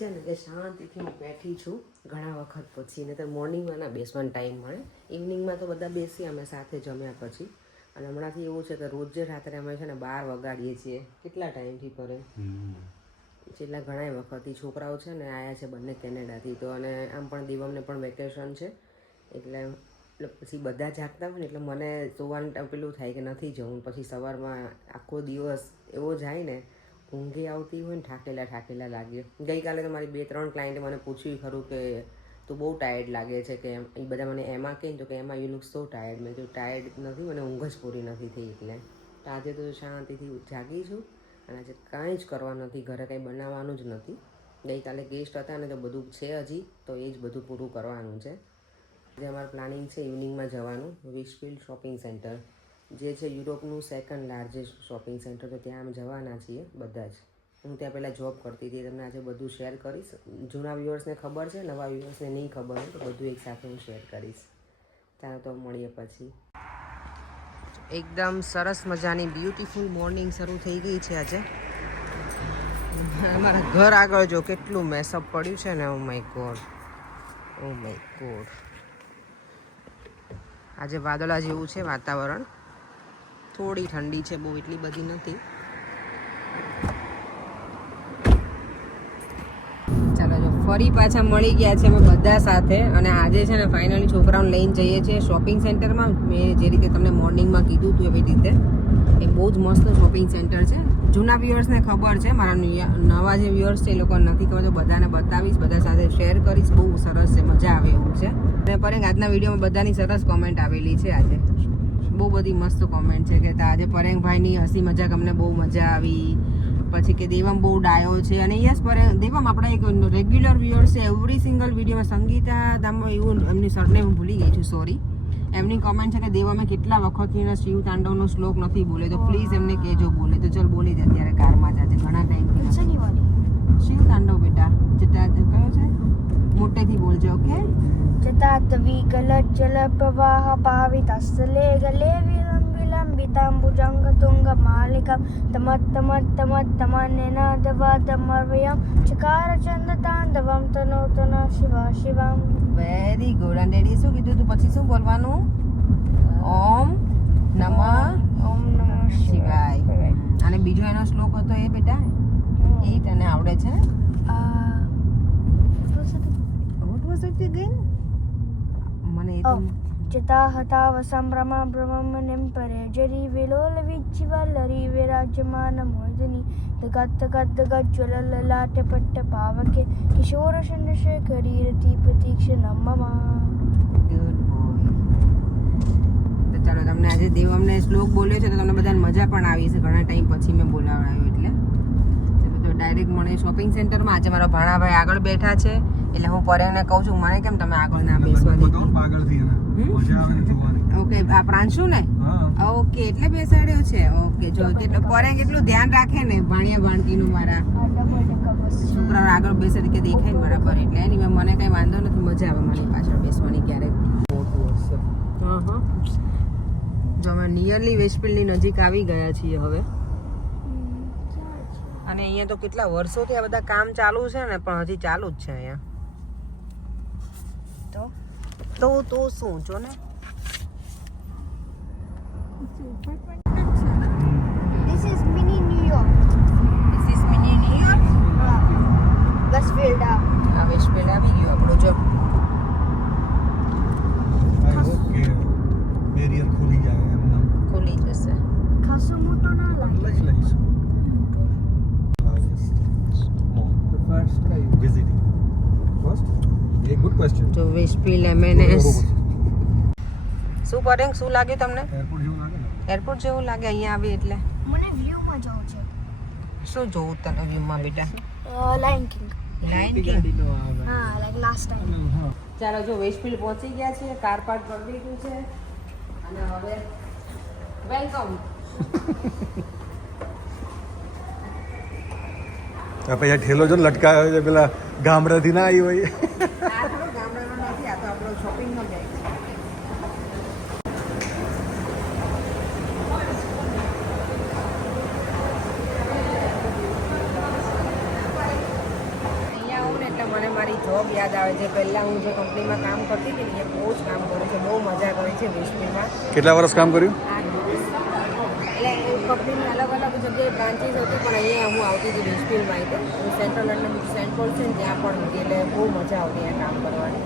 છે ને કે શાંતિથી હું બેઠી છું ઘણા વખત પછી. ને તો મોર્નિંગમાં ના બેસવાનો ટાઈમ મળે. ઇવનિંગમાં તો બધા બેસી અમે સાથે જમ્યા પછી. અને હમણાંથી એવું છે કે રોજ રાત્રે અમે છે ને બાર વગાડીએ છીએ. કેટલા ટાઈમથી કરે? છેલ્લા ઘણા વખતથી છોકરાઓ છે ને આવ્યા છે બંને કેનેડાથી. તો અને આમ પણ દિવમને પણ વેકેશન છે. એટલે એટલે પછી બધા જાગતા હોય ને એટલે મને સુવાનું પેલું થાય કે નથી જવું. પછી સવારમાં આખો દિવસ એવો જાય ને ઊંઘે આવતી હોય ને ઠાકેલા ઠાકેલા લાગે. ગઈકાલે તો મારી બે ત્રણ ક્લાયન્ટે મને પૂછ્યું ખરું કે તું બહુ ટાયર્ડ લાગે છે કે એમ એ બધા મને એમાં કહે તો કે એમાં યુ લુક સો ટાયર્ડ મેં કીધું ટાયર્ડ નથી, મને ઊંઘ જ પૂરી નથી થઈ એટલે. તો આજે તો શાંતિથી જાગી છું અને આજે કાંઈ જ કરવા નથી, ઘરે કંઈ બનાવવાનું જ નથી. ગઈકાલે ગેસ્ટ હતા ને તો બધું છે હજી, તો એ જ બધું પૂરું કરવાનું છે. આજે અમારું પ્લાનિંગ છે ઇવનિંગમાં જવાનું વિશફિલ્ડ શોપિંગ સેન્ટર જે છે યુરોપનું સેકન્ડ લાર્જેસ્ટ શોપિંગ સેન્ટર તો ત્યાં અમે જવાના છીએ બધા જ. હું ત્યાં પહેલાં જોબ કરતી હતી તમને આજે બધું શેર કરીશ. જૂના વ્યુઅર્સને ખબર છે, નવા વ્યુઅર્સને નહીં ખબર હોય, તો બધું એકસાથે હું શેર કરીશ. ચાલો તો મળીએ પછી. એકદમ સરસ મજાની બ્યુટીફુલ મોર્નિંગ શરૂ થઈ ગઈ છે આજે. અમારા ઘર આગળ જો કેટલું મેસઅપ પડ્યું છે ને oh my God oh my God આજે વાદળા જેવું છે વાતાવરણ. થોડી ઠંડી છે, બહુ એટલી બધી નથી. ચાલો, જો ફરી પાછા મળી ગયા છે અમે બધા સાથે અને આજે છે ને ફાઇનલી છોકરાઓને લઈને જઈએ છીએ શોપિંગ સેન્ટરમાં મેં. જે રીતે તમને મોર્નિંગમાં કીધું હતું એવી રીતે. એ બહુ જ મસ્ત શોપિંગ સેન્ટર છે. જૂના વ્યુઅર્સને ખબર છે, મારા નવા જે વ્યુઅર્સ છે એ લોકો નથી ખબર, તો બધાને બતાવીશ, બધા સાથે શેર કરીશ. બહુ સરસ છે, મજા આવે એવું છે. અને પરેંગ, આજના વિડીયોમાં બધાની સરસ કોમેન્ટ આવેલી છે આજે. બહુ બધી મસ્ત કોમેન્ટ છે કે આજે પરેંગભાઈની હસી મજાક અમને બહુ મજા આવી. પછી કે દેવમ બહુ ડાયો છે. અને યસ પરેંગ દેવમ આપણા એક રેગ્યુલર વ્યુઅર્સ છે. એવરી સિંગલ વિડીયોમાં સંગીતા દામ એવું એમની સરને હું ભૂલી ગઈ છું સોરી એમની કોમેન્ટ છે કે દેવમે કેટલા વખતથી શિવ તાંડવનો શ્લોક નથી બોલે. તો પ્લીઝ એમને કહેજો બોલે. તો ચલ બોલી દે અત્યારે કારમાં જાજે ઘણા ટાઈમથી શિવ તાંડવ બેટા. જેટા કયો છે? મોટેથી બોલજો, ઓકે? ગલત ગલજ્જલ પ્રવાહ પાવિતસ્થલે ગલે વિલંબ વિલંબિતાંબુજંગ તુંગ માલિકમ તમત તમત તમત તમન્યનાદવાદમર્વયમ ચકાર ચંદ તાંડવમ તનોતન શિવા શિવમ વેરી ગુડ અને ડેડી શું કીધું તું પછી શું બોલવાનું ઓમ નમઃ ઓમ નમઃ શિવાય અને બીજો એનો શ્લોક હતો એ બેટા એ તને આવડે છે આ વોઝ મને. જતા હતા સંભ્રમ બ્રહ્મનેમ પરે જરી વિલોલ વિજ્જવલરી વિરાજમાન મોદની દગત ગદ જ્વલલ લાટ પટ્ટ પાવકે કિશોર શેખરી રતિ પ્રતીક્ષ મમ ગુડ તો ચાલો તમને આજે દેવ અમને શ્લોક બોલ્યો છે તો તમને બધાને મજા પણ આવી છે ઘણા ટાઈમ પછી મેં બોલાવડાવ્યો એટલે ડાયરેક્ટ મને શોપિંગ સેન્ટરમાં આજે મારા ભાણાભાઈ આગળ બેઠા છે. એટલે હું પરેને કહું છું મને કેમ તમે આગળ ના બેસવા દીધું ઓકે આ પ્રાંશુ ને? હા. ઓકે એટલે બેસાડ્યો છે. ઓકે જો કેટલું પરે કેટલું ધ્યાન રાખે ને ભાણિયા ભાણકીનું મારા છોકરાઓ આગળ બેસે કે દેખાય ને બરાબર. એટલે એની મને કઈ વાંધો નથી મજા આવે મારી પાછળ બેસવાની ક્યારેક. જો અમે નિયરલી વેસ્ટફિલ્ડની નજીક આવી ગયા છીએ હવે. અને અહીંયા તો કેટલા વર્ષોથી આ બધા કામ ચાલુ છે ને પણ હજી ચાલુ જ છે અહીંયા. તો? તો તો શું જો ને. This is mini New York. This is mini New York. Westfield. આ વેસ્ટફિલ્ડ આવી ગયું આપણું જો. હોપ ખુલી જાય એમના ખુલી જશે. ખાસો મોટો ના લાગે. લઈ લઈશું. જો વેસ્ટફિલ્ડ એમએનએસ શું પરેંગ શું લાગ્યું તમને? એરપોર્ટ જેવું લાગે ને? એરપોર્ટ જેવું લાગે? અહીંયા આવી એટલે. મને વ્યૂમાં જવું છે. શું જોવું તને વ્યૂમાં બેટા? લાઇન કિંગ લાઇન કિંગ હા લાઈક લાસ્ટ ટાઈમ હા. ચાલો જો વેસ્ટફિલ્ડ પહોંચી ગયા છે કાર પાર્ક કરી દીધું છે. અને હવે વેલકમ આ પછી ઠેલો જો લટકાયો છે પેલા ગામડાથી ના આવી હોય આ થોડો ગામડાનો નથી આ તો આપણો શોપિંગનો બેગ છે મારી જોબ યાદ આવે છે પહેલાં હું જે કંપનીમાં કામ કરતી હતી ને એ બહુ જ કામ કરું છું બહુ મજા કરી છે વેસ્ટફિલ્ડમાં કેટલા વર્ષ કામ કર્યું? આઠ દિવસ એટલે એ કંપનીની અલગ અલગ જગ્યાએ બ્રાન્ચીસ હતી પણ અહીંયા હું આવતી હતી વેસ્ટફિલ્ડમાં આવી હું સેન્ટ્રલ લંડન સેન્ટ પોલ છે ને ત્યાં પણ હતી એટલે બહુ મજા આવતી અહીંયા કામ કરવાની.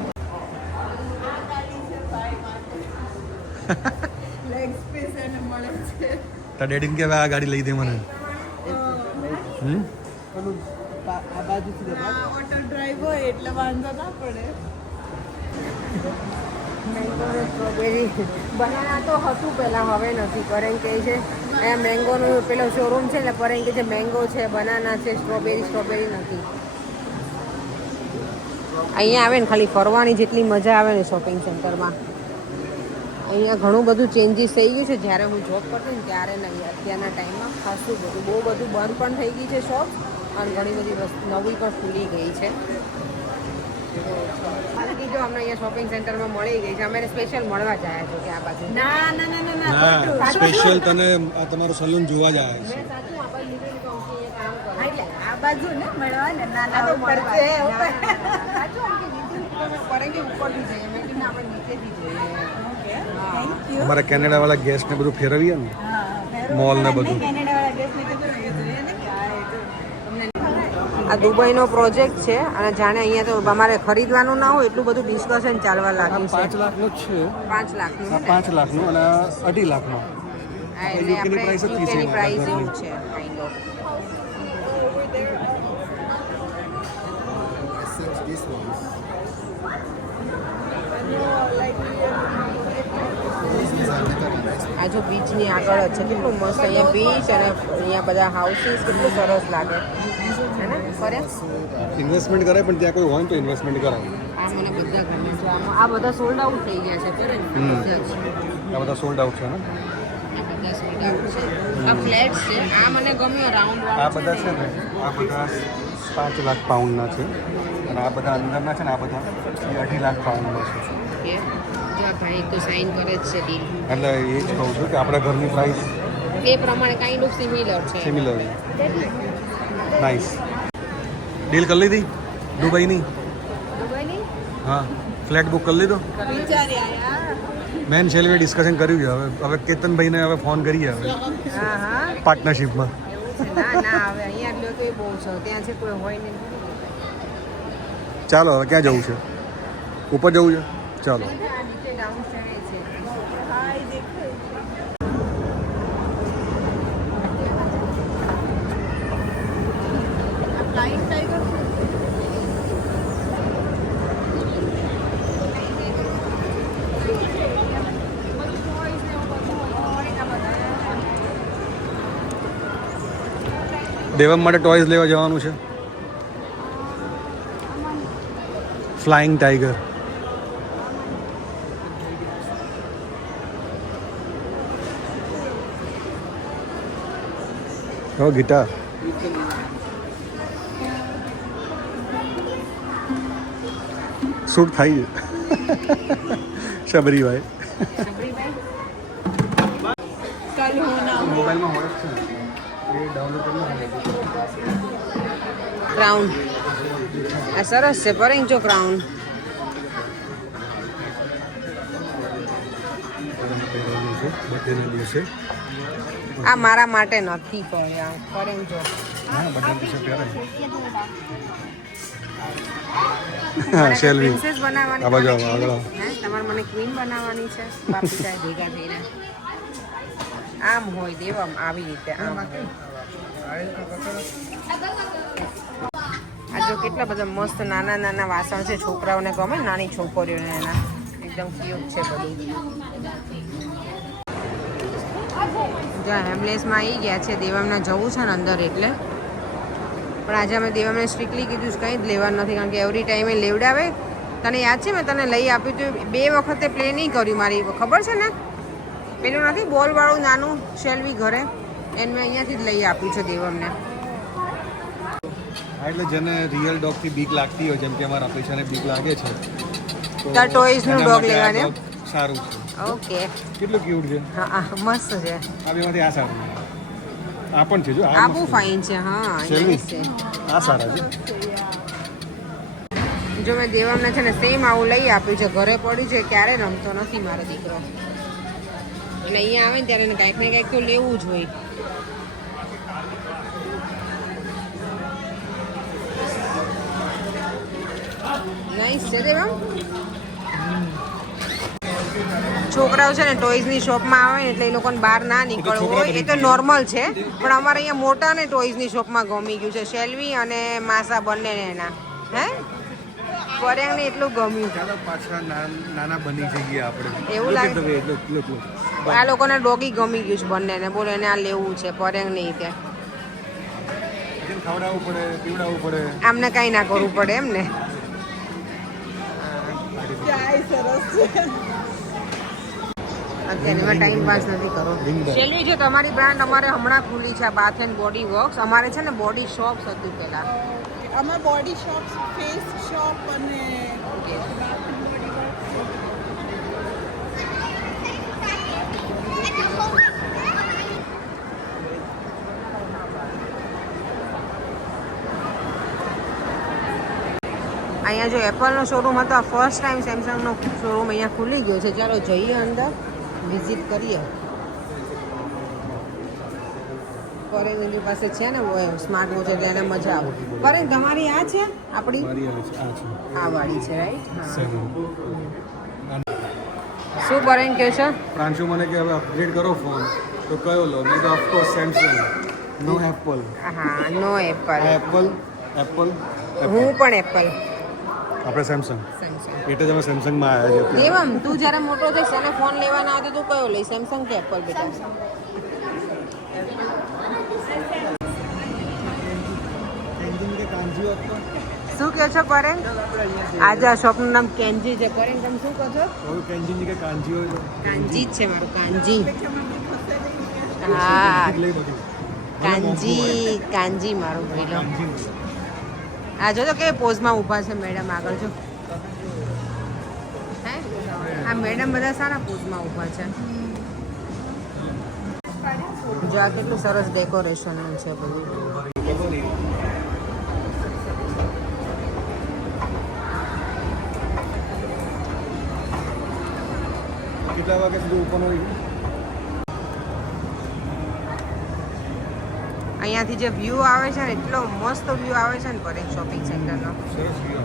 તારા ડેડીને કે હવે આ ગાડી લઈ દે મને. હમ? ઓલું પા- આ બાજુથી. ઓટો ડ્રાઈવ હોય એટલે વાંધો ના પડે. મેંગો સ્ટ્રોબેરી બનાના તો હતું પહેલાં હવે નથી. પરેન કે છે અહીંયા મેંગોનું પેલો શોરૂમ છે એટલે પરેન કે છે મેંગો છે બનાના છે સ્ટ્રોબેરી સ્ટ્રોબેરી નથી. અહીંયા આવે ને ખાલી ફરવાની જેટલી મજા આવે ને શોપિંગ સેન્ટરમાં અહીંયા ઘણું બધું ચેન્જીસ થઈ ગયું છે. જ્યારે હું જોબ કરતી ને ત્યારે નહીં. અત્યારના ટાઈમમાં ખાસું બધું. બહુ બધું બંધ પણ થઈ ગઈ છે શોપ અને ઘણી બધી વસ્તુ નવી પણ ખુલી ગઈ છે જો અમને અહીંયા શોપિંગ સેન્ટરમાં મળી ગઈ છે અમે સ્પેશિયલ મળવા જ આવ્યા છો કે આ બાજુ ના ના ના ના ના સ્પેશિયલ તને આ તમારું સલૂન જોવા જ આવ્યા છે સાચું આ બાજુ એટલે આ બાજુ ને મળવા ને ના ના ઉપર છે ના, ઉપર. ના, ના. સાચું આમ કે નીચેથી તમે ઉપરથી જઈએ મેં કીધું આપણે નીચેથી જઈએ હા. Thank you. અમારા કેનેડા વાળા ગેસ્ટ ને બધું ફેરવીએ ને મોલ ને બધું. કેનેડાવાળા દેશને કીધું ને, કીધું એને કે આ એ તો આ દુબઈનો પ્રોજેક્ટ છે અને જાણે અહીંયા તો અમારે ખરીદવાનું ના હોય એટલું બધું ડિસ્કશન ચાલવા આ છે. પાંચ લાખ લાખનું છે. પાંચ લાખનું? પાંચ લાખનું અને અઢી લાખનું. આ એટલે આપણે એવું છે. આ જો બીચની આગળ છે કેટલું મસ્ત અહીંયા બીચ અને અહીંયા બધા હાઉસીસ કેટલું સરસ લાગે. હે ને? ફર્યા? ઇન્વેસ્ટમેન્ટ કરાય પણ ત્યાં કોઈ હોય તો ઇન્વેસ્ટમેન્ટ કરાય. આ મને બધા ગમે છે. આ બધા સોલ્ડ આઉટ થઈ ગયા છે. આ બધા સોલ્ડ આઉટ છે ને? આ બધા છે. ફ્લેટ છે. આ મને ગમ્યો રાઉન્ડ આ બધા છે ને આ બધા પાંચ લાખ પાઉન્ડના છે. અને આ બધા અંદરના છે ને આ બધા અઢી લાખ પાઉન્ડના છે. આ ભાઈ તો સાઈન કરે જ છે ડીલ એટલે એ જ કહું છું કે આપણા ઘરની પ્રાઇસ એ પ્રમાણે કાઇન્ડ ઓફ સિમિલર છે. સિમિલર નાઇસ ડીલ કરી લીધી? દુબઈની? દુબઈની? હા. ફ્લેટ બુક કરી લીધો? મેન છેલ્લે ડિસ્કશન કર્યું છે. હવે હવે કેતનભાઈને હવે ફોન કરીએ હવે. હા હા. પાર્ટનરશિપમાં ના ના હવે અહીંયા લ્યો તો એ બહુ છે. ત્યાં છે કોઈ હોય નહીં. ચાલો હવે ક્યાં જવું છે? ઉપર જવું છે? ચાલો. આ નીચે ડાઉન છે હા એ દેખાય આ flying tiger છે? દેવમ માટે ટોયઝ લેવા જવાનું છે ફ્લાઇંગ ટાઈગર હો ગિટાર શૂટ થાય છે શબરીભાઈ કલ હું ના હું. મોબાઈલમાં હોય જ છે ને એ ડાઉનલોડ કરી ક્રાઉન આ સરસ છે પરેંગ જો ક્રાઉન બર્થડેના દિવસે આ મારા માટે નથી કોઈ કરે જો. હા પ્રિન્સેસ બનાવવાની આ બાજુ તમારે આગળ મને ક્વીન બનાવવાની છે? બાપુ સાહેબ ભેગા થઈને. આમ હોય દેવમ આવી રીતે આમ. આ જો કેટલા બધા મસ્ત નાના નાના વાસણ છે છોકરાઓને ગમે નાની છોકરીઓને એના. એકદમ ક્યુટ છે બધું. જો હેમલેસમાં આવી ગયા છે. દેવમને જવું છે ને અંદર એટલે. પણ આજે અમે દેવામને સ્ટ્રિક્ટલી કીધું છે કંઈ જ લેવાનું નથી કારણ કે એવરી ટાઈમે લેવડાવે. તને યાદ છે મેં તને લઈ આપ્યું હતું બે વખતે પ્લે નહીં કર્યું મારી ખબર છે ને? પેલું નથી બોલવાળું નાનું શેલ્વી ઘરે એને મેં અહીંયાથી જ લઈ આપ્યું છે દેવમને એટલે જેને રિયલ ડોગથી બીક લાગતી હોય જેમ કે અમારા પૈસાને બીક લાગે છે તો તાર toys નું એના dog માટે આ લેવાને? સારું છે. ઓકે. કેટલું ક્યુટ છે? હા મસ્ત છે. આ બેમાંથી આ સારું આ પણ છે જો આ બહુ ફાઇન છે. હા? છે. આ સારા છે. જો મેં દેવામને છે ને સેમ આવું લઈ આપ્યું છે ઘરે પડ્યું છે ક્યારે રમતો નથી મારો દીકરો. અને અહીંયા આવે ને ત્યારે એને કાંઈક ને કાંઈક તો લેવું જ હોય. નાઈસ છે દેવમ છોકરાઓ છે ને ટોયઝની શોપમાં આવે ને એટલે એ લોકોને બહાર ના નીકળવું હોય. એ તો નોર્મલ છે પણ અમારે અહીંયા મોટા ને ટોયઝની શોપમાં ગમી ગયું છે. શેલ્વી અને માસા બંને એના. હે? પર્યાંગને એટલું ગમ્યું. છે પાછા નાના બની જઈએ આપણે. એવું લાગે? આ લોકોને ડોગી ગમી ગયું છે બંનેને બોલો એને આ લેવું છે પર્યાંગ નહીં ત્યાં જેમ ખવડાવવું પડે પીવડાવવું પડે. આમને કાંઈ ના કરવું પડે એમ ને. ક્યાંય સરસ છે. અત્યારે એમાં ટાઈમ પાસ નથી કરો. શેલ્વી જો તમારી બ્રાન્ડ અમારે હમણાં ખુલી છે બાથ એન્ડ બોડી વર્ક્સ અમારે છે ને બોડી શોપ્સ હતું પહેલા. અમાર બોડી શોપ ફેસ શોપ અને અહીંયા જો એપલનો શોરૂમ હતો આ ફર્સ્ટ ટાઈમ સેમસંગનો શોરૂમ અહીંયા ખુલી ગયો છે. ચાલો જઈએ અંદર. વિઝિટ કરીએ. પરેન એની પાસે છે ને સ્માર્ટ વોચ એટલે એને મજા આવે. પરેન તમારી આ છે? આપણી? આ વાળી છે રાઈટ હા. શું ફોરેન કહે છે? પ્રાંશુ મને કે હવે અપગ્રેડ કરો ફોન તો કયો લો? મેં તો ઓફકોર્સ સેમસંગ નો એપલ હા નો એપલ એપલ એપલ હું પણ એપલ આપણે સેમસંગ એટલે તમે સેમસંગમાં આવ્યા છો. દેવમ તું જ્યારે મોટો થઈશ અને ફોન લેવાના હતો તું કયો લઈ સેમસંગ કે એપલ બેટા? શું કહો છો પરેન? આજે આ શોપનું નામ કેન્જી છે. પરેન તમે શું કહો છો? કેન્જીની કે કાંજી હોય કાંજી છે મારું કાંજી હા. કાંજી કાંજી મારું ભાઈલો. આ જો તો કે પોઝમાં ઊભા છે મેડમ આગળ જો. આ મેડમ બધા સારા પોઝમાં ઊભા છે. જો આ કેટલું સરસ ડેકોરેશનનું છે બધું. કેટલા વાગે સુધી ઓપન હોય અહીંયાથી જે વ્યૂ આવે છે ને એટલો મસ્ત વ્યૂ આવે છે ને પરેક શોપિંગ સેન્ટરનો સરસ view.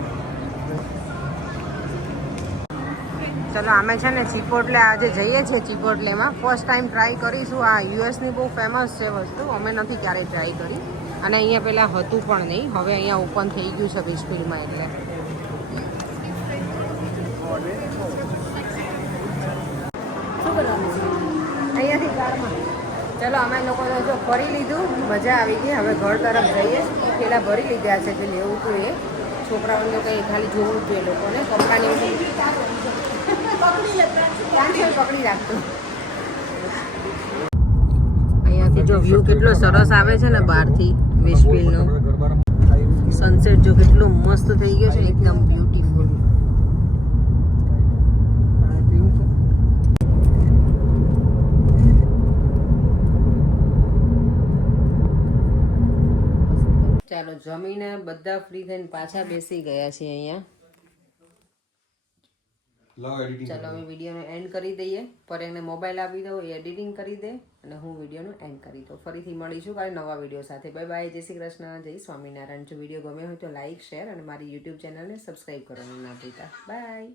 ચલો અમે છે ને ચિપોટલે આજે જઈએ છીએ ચીપોટલેમાં. ફર્સ્ટ ટાઈમ ટ્રાય કરીશું. આ યુએસની બહુ ફેમસ છે વસ્તુ. અમે નથી ક્યારેય ટ્રાય કરી. અને અહીંયા પહેલાં હતું પણ નહીં. હવે અહીંયા ઓપન થઈ ગયું છે વિસ્પીલમાં એટલે. અહીંયાથી કારમાં ચલો, અમે લોકો જો ફરી લીધું. મજા આવી ગઈ. હવે ઘર તરફ જઈએ. પેલા ભરી લીધા છે જે લેવું હતું એ. છોકરાઓને કંઈ ખાલી જોવું હતું લોકોને. પપ્પાને પકડી રાખતો અહીંયાથી જો વ્યૂ કેટલો સરસ આવે છે ને બહારથી ગરબામાં સનસેટ જો કેટલો મસ્ત થઈ ગયો છે એકદમ બ્યુટીફુલ ચાલો જમીને બધા ફ્રી થઈને પાછા બેસી ગયા છે અહીંયા. લવ એડિટિંગ ચાલો અમે વિડીયોનો એન્ડ કરી દઈએ. પર એને મોબાઈલ આપી દો એ એડિટિંગ કરી દે અને હું વિડીયોનો એન્ડ કરી દઉં. ફરીથી મળીશું કાલે નવા વીડિયો સાથે. બાય બાય જય શ્રી કૃષ્ણ. જય સ્વામિનારાયણ. જો વીડિયો ગમ્યો હોય તો લાઇક શેર અને મારી યુટ્યુબ ચેનલને સબસ્ક્રાઈબ કરવાનું ના ભૂલતા. બાય